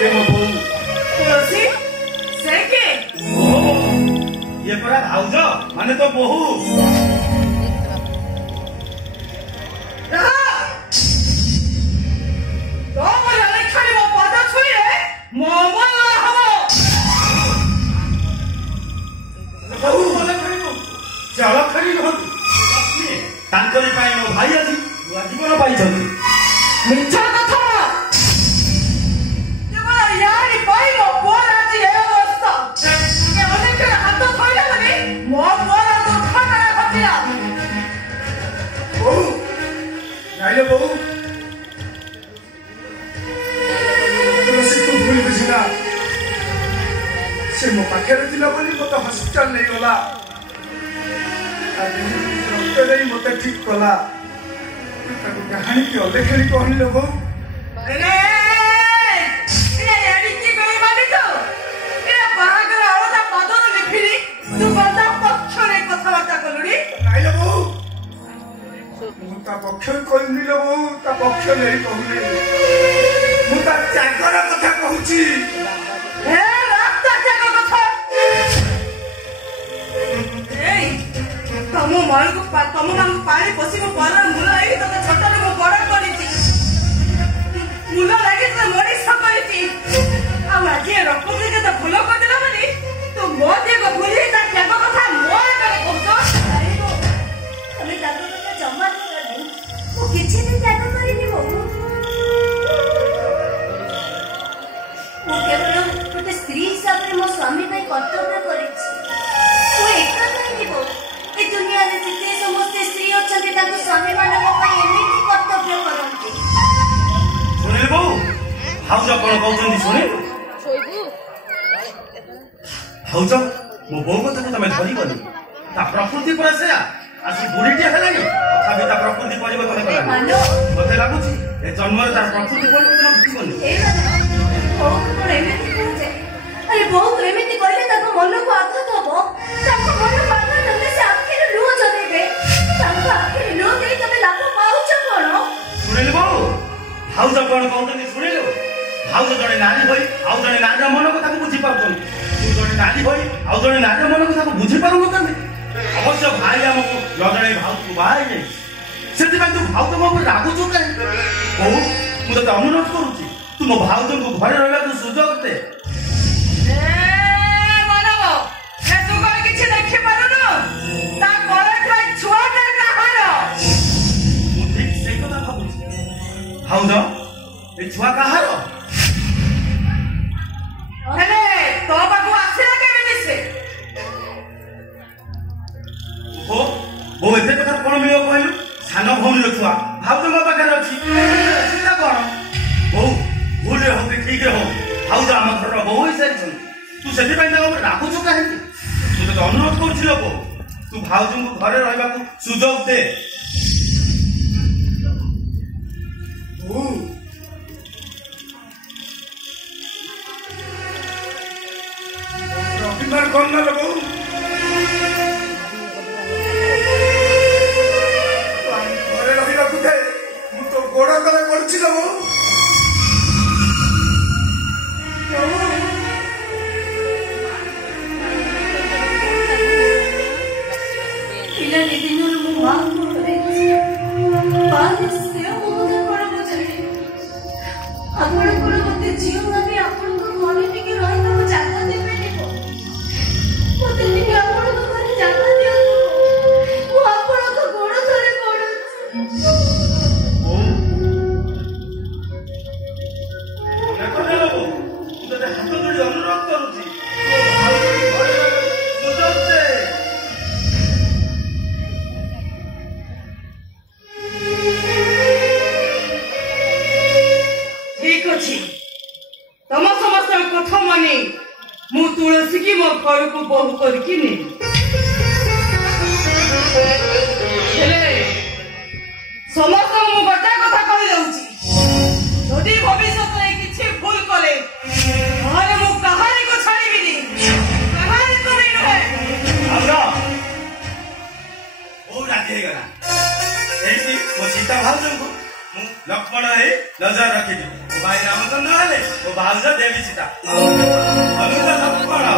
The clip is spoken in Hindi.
ये मो बहू तुलसी से के ये परा भाउज माने तो बहू तो मोरे खाली मो पद छुए मोमल हबो बहू बोले खरी को चल खरी हो तांकरी पाई मो भाई আজি जीवन पाई छथि मिछा कथा केवल यारी पाई मो बोल आज ए अवस्था के अनेक हाथ धइला बनी मो बोल तो खाना खतिया बहू नाइले बहू तुलसी तू भूल बुझिना से मो पाखे थिला बोली मत हॉस्पिटल नहीं गला आज डॉक्टर ही मत ठीक कला कहानी के अलेखरी कहनी लोग अरे यारी की कोई माने तो ए बागर औरता पदर लिखिली तू बंदा पक्ष रे कथावार्ता कलुडी नाइले बहू मुता पक्ष कहनी लोग ता पक्ष नहीं कहनी मुता त्यागर कथा कहूची ए रास्ता जाको कथा ए तमो मान को पानी पसी को पारा मुला आई तो छोटा रे मो बड़ा करिची मुला लागे तो मोड़ी सकरिची आ आज रक्त के तो भूल कर देला बनी तो मो दे को भूली ता जाको कथा मो करे कहतो अरे वो हमें जादू का जमा नहीं वो किसी दिन जादू करेंगे वो केवल गोटे स्त्री हिसाब से मो स्वामी भाई कर्तव्य करेछि वो एक नहीं वो ए दुनिया रे जिते समस्त स्त्री अछंती ताको स्वामी मानक पई एमिति कर्तव्य करंती सुनिल बहू भाउज कौन कहते सुनिल भाउज मो बहू को तुम धरबनी ता प्रकृति पर से आज बुढ़ीटे है तथापि ता प्रकृति परिवर्तन कला मत लगुच ए जन्म तार प्रकृति परिवर्तन घटिबनी अरे बहुत एमिति कहले ताको मन को आघात हबो ताको मन को आघात हेले से आखिर लुह जनेबे ताको आखिर लुह देई तमे लाभ पाउछ कोन सुनिल बहू भाउज कौन कहते सुनिल भाउज जड़े नारी होई आउ जड़े नारी मन को ताको बुझी पाउछन तू जड़े नारी होई आउ जड़े नारी मन को ताको बुझी पारु न अवश्य भाई हमको लजणे भाउज को भाई नहीं सेति तू भाउज मो पर रागुछु काई बहू मु तो अनुरोध करूची तू मो भाउज को घरे रहला तू सुजोग दे ए मानव ए तू कोन किछि देखि पारुनो ता कोले का छुआटा कहार मु ठीक से कथा भाबुची भाउज ए छुआ कहार हेले तो बाबू आसे केबे दिसे हो वो एते कथा कोन मियो कहलु सानो भौनी छुआ भाउज मो पाखे अछि सीता कोन बहू भूल हो कि ठीक हो भाउज आम घर बहु ही सारी तू से राखुचु कहीं तू तो अनुरोध कर तू भाउज को घरे रहा सुजोग दे अभिमान कर ना बहू घरे रही रखुथे तो गोड़ तले पड़ी बहू पिलाने दिनों मु मां को करे बाल से बहुत बड़ा बुझे आपण को मते जीव नबी आपण को घरे टिके रही तो जागा देबे निको मते टिके आपण को घरे जागा दियो वो आपण को गोड़ धरे पड़ो अनुरोध करुची ठीक अछि तम समस्त कथा माने मु तुलसी की मो घर को बहु करके ने हेले समस्त मु बटा कथा कहि जाउची जदि भविष्य में किछि भूल करे अरे मु कहानी को छाड़ीबी नी कहानी को नहीं रहे हमरा ओ राधे गला एठी मो सीता भाउज को लक्ष्मण है नजर रखी भाई रामचंद्र हेले वो भावजा देवी सीता अभी तो सब पड़ा